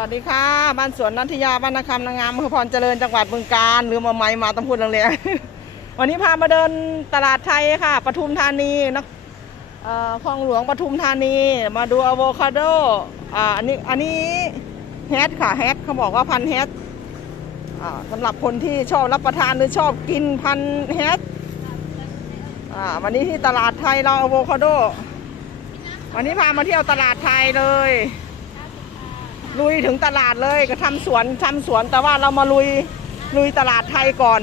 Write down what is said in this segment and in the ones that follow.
วัสดีค่ะ บ้านสวนนันทยาบ้านนาคำนางงามอำเภอพรเจริญจังหวัดบึงกาฬหรือมาไม่มาต้องพูดเรงๆวันนี้พามาเดินตลาดไทยค่ะปทุมธานีนคเอ่อคลองหลวงปทุมธานี มาดูอะโวคาโดอ่าอันนี้อันนี้แฮทค่ะแฮทเขาบอกว่าพันแฮทสำหรับคนที่ชอบรับประทานหรือชอบกินพันแฮทวันนี้ที่ตลาดไทยเราอะโวคาโด วันนี้พามาเที่ยวตลาดไทยเลย ลุยถึงตลาดเลยก็ทำสวนทำสวนแต่ว่าเรามาลุยลุยตลาดไทยก่อน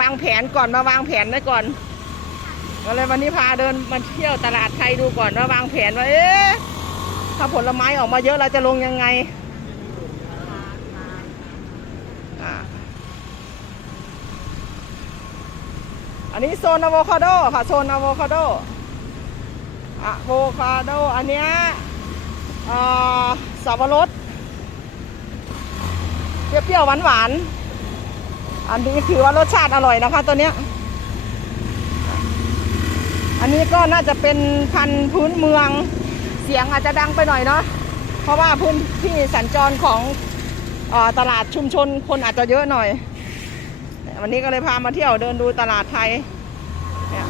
วางแผนก่อนมาวางแผนได้ก่อนก็เลยวันนี้พาเดินมาเที่ยวตลาดไทยดูก่อนว่าวางแผนว่าเอ๊ะถ้าผลไม้ออกมาเยอะเราจะลงยังไงอันนี้โซนอะโวคาโดค่ะโซนอะโวคาโดอะโวคาโดอันเนี้ย สับปะรดเปรี้ยวๆหวานๆ อันนี้คือว่ารสชาติอร่อยนะคะตัวเนี้ย อันนี้ก็น่าจะเป็นพันธุ์พื้นเมืองเสียงอาจจะดังไปหน่อยเนาะ เพราะว่าพื้นที่สัญจรของอตลาดชุมชนคนอาจจะเยอะหน่อย วันนี้ก็เลยพามาเที่ยวเดินดูตลาดไทยเนี่ย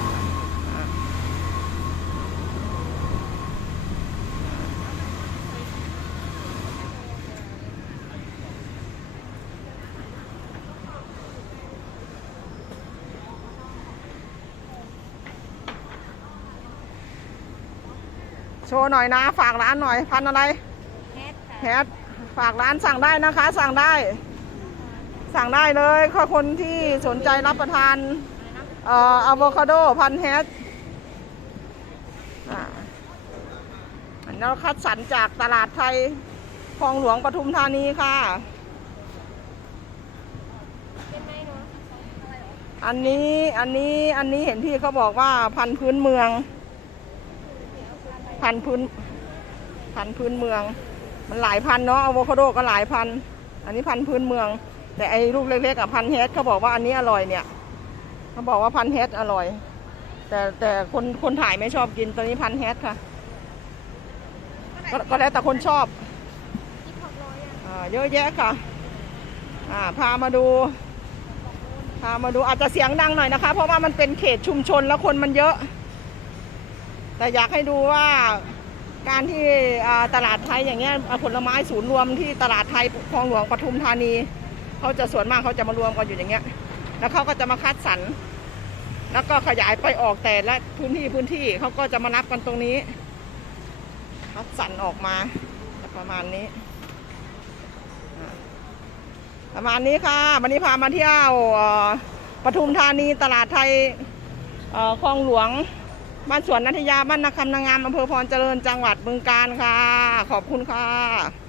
โชว์หน่อยนะฝากร้านหน่อย พันอะไรแฮทค่ะแฮทฝากร้านสั่งได้นะคะ สั่งได้ สั่งได้เลยค่ะคนที่สนใจรับประทานเอ่ออะโวคาโดพันแฮทอ่าอันนี้เราคัดสรรจากตลาดไทยคลองหลวงปทุมธานีค่ะเป็นไงเนาะอะไรเหรออันนี้ อันนี้ อันนี้เห็นพี่เขาบอกว่าพันธุ์พื้นเมือง พันธุ์พื้น พันธุ์พื้นเมือง มันหลายพันเนาะอะโวคาโดก็หลายพัน อันนี้พันธุ์พื้นเมือง แต่ไอ้ลูกเล็กๆกับพันเฮดเขาบอกว่าอันนี้อร่อยเนี่ยเขาบอกว่าพันเฮดอร่อย แต่แต่คนคนถ่ายไม่ชอบกินตัวนี้พันเฮดค่ะก็ก็แล้วแต่คนชอบเยอะแยะค่ะอ่าพามาดูพามาดูอาจจะเสียงดังหน่อยนะคะ เพราะว่ามันเป็นเขตชุมชนแล้วคนมันเยอะ แต่อยากให้ดูว่าการที่ตลาดไทยอย่างเงี้ยผลไม้ศูนย์รวมที่ตลาดไทยคลองหลวงปทุมธานีเขาจะส่วนมากเขาจะมารวมกันอยู่อย่างเงี้ย แล้วเขาก็จะมาคัดสรรแล้วก็ขยายไปออกแต่ละพื้นที่พื้นที่เขาก็จะมานับกันตรงนี้ คัดสรรออกมาประมาณนี้ ประมาณนี้ค่ะ วันนี้พามาเที่ยวปทุมธานีตลาดไทยคลองหลวง บ้านสวนนัทยาบ้านนาคำนางงามอำเภอพรเจริญจังหวัดบึงกาฬค่ะ ขอบคุณค่ะ